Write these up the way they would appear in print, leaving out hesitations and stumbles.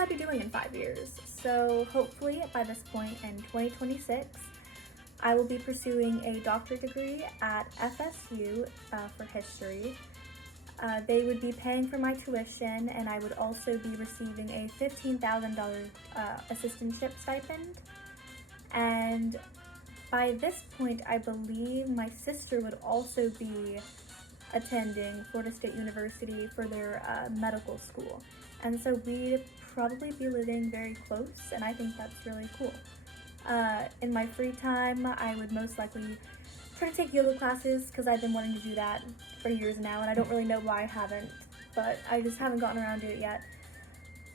I be doing in 5 years? So hopefully by this point in 2026, I will be pursuing a doctorate degree at FSU for history. They would be paying for my tuition, and I would also be receiving a $15,000 assistantship stipend. And by this point, I believe my sister would also be attending Florida State University for their medical school. And so we'd probably be living very close, and I think that's really cool. In my free time, I would most likely try to take yoga classes because I've been wanting to do that for years now, and I don't really know why I haven't, but I just haven't gotten around to it yet.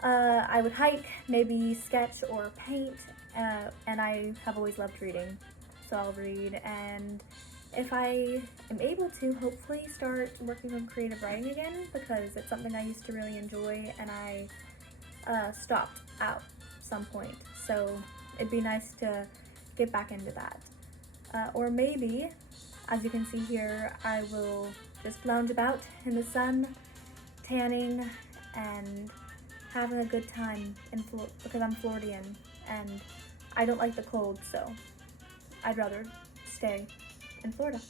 I would hike, maybe sketch or paint, and I have always loved reading, so I'll read. And if I am able to, hopefully start working on creative writing again, because it's something I used to really enjoy, and I stopped at some point, so it'd be nice to get back into that. Or maybe, as you can see here, I will just lounge about in the sun, tanning, and having a good time because I'm Floridian and I don't like the cold, so I'd rather stay in Florida.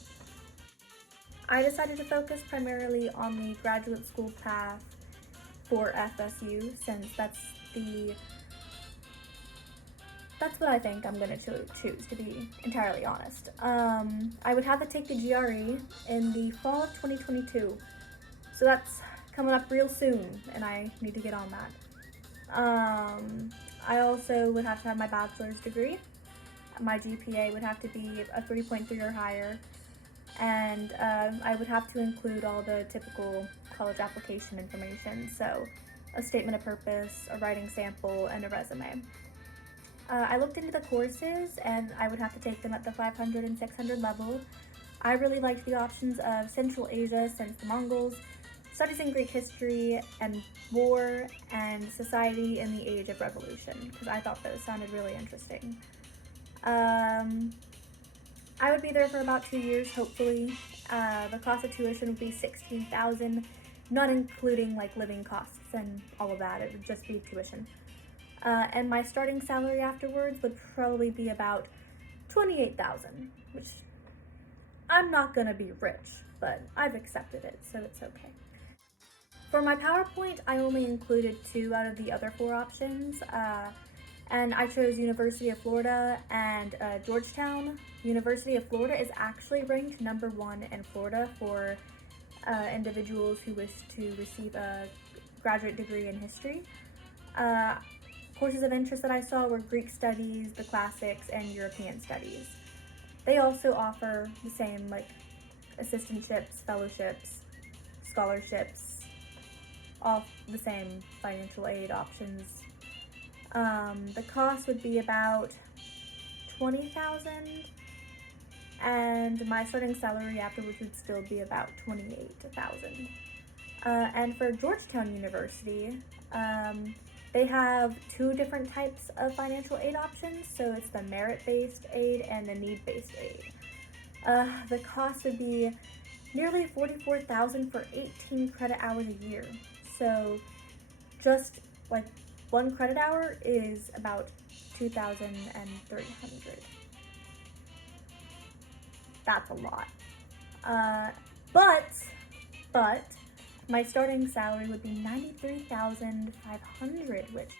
I decided to focus primarily on the graduate school path for FSU, since that's what I think I'm going to choose, to be entirely honest. I would have to take the GRE in the fall of 2022, so that's coming up real soon, and I need to get on that. I also would have to have my bachelor's degree. My GPA would have to be a 3.3 or higher, and I would have to include all the typical college application information, so a statement of purpose, a writing sample, and a resume. I looked into the courses, and I would have to take them at the 500 and 600 level. I really liked the options of Central Asia, since the Mongols, studies in Greek history and war, and society in the age of revolution, because I thought those sounded really interesting. I would be there for about 2 years, hopefully. The cost of tuition would be $16,000, not including like living costs and all of that. It would just be tuition. And my starting salary afterwards would probably be about $28,000, which I'm not gonna be rich, but I've accepted it, so it's okay. For my PowerPoint, I only included 2 out of the other 4 options, and I chose University of Florida and Georgetown. University of Florida is actually ranked number 1 in Florida for individuals who wish to receive a graduate degree in history. Courses of interest that I saw were Greek studies, the classics, and European studies. They also offer the same like assistantships, fellowships, scholarships, all the same financial aid options. The cost would be about $20,000, and my starting salary afterwards would still be about $28,000. And for Georgetown University, they have 2 different types of financial aid options, so it's the merit-based aid and the need-based aid. The cost would be nearly $44,000 for 18 credit hours a year. So just like 1 credit hour is about $2,300. That's a lot. But my starting salary would be $93,500, which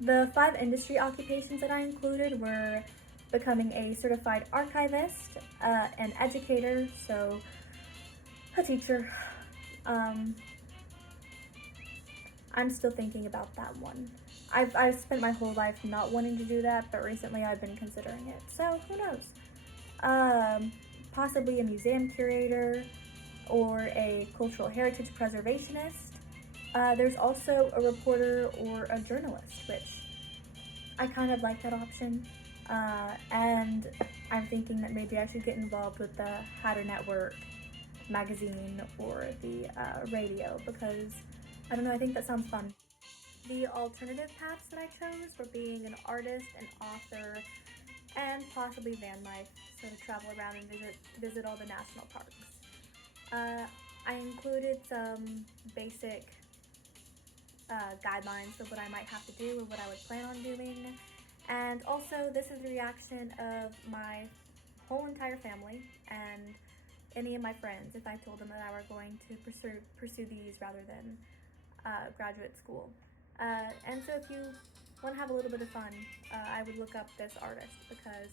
the 5 industry occupations that I included were becoming a certified archivist, an educator, so a teacher. I'm still thinking about that one. I've spent my whole life not wanting to do that, but recently I've been considering it, so who knows? Possibly a museum curator or a cultural heritage preservationist. There's also a reporter or a journalist, which I kind of like that option. And I'm thinking that maybe I should get involved with the Hatter Network magazine or the radio, because I don't know, I think that sounds fun. The alternative paths that I chose were being an artist, an author, and possibly van life, so to travel around and visit all the national parks. I included some basic guidelines for what I might have to do or what I would plan on doing. And also, this is the reaction of my whole entire family and any of my friends if I told them that I were going to pursue these rather than graduate school. And so if you want to have a little bit of fun, I would look up this artist because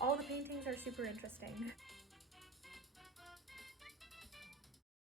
all the paintings are super interesting.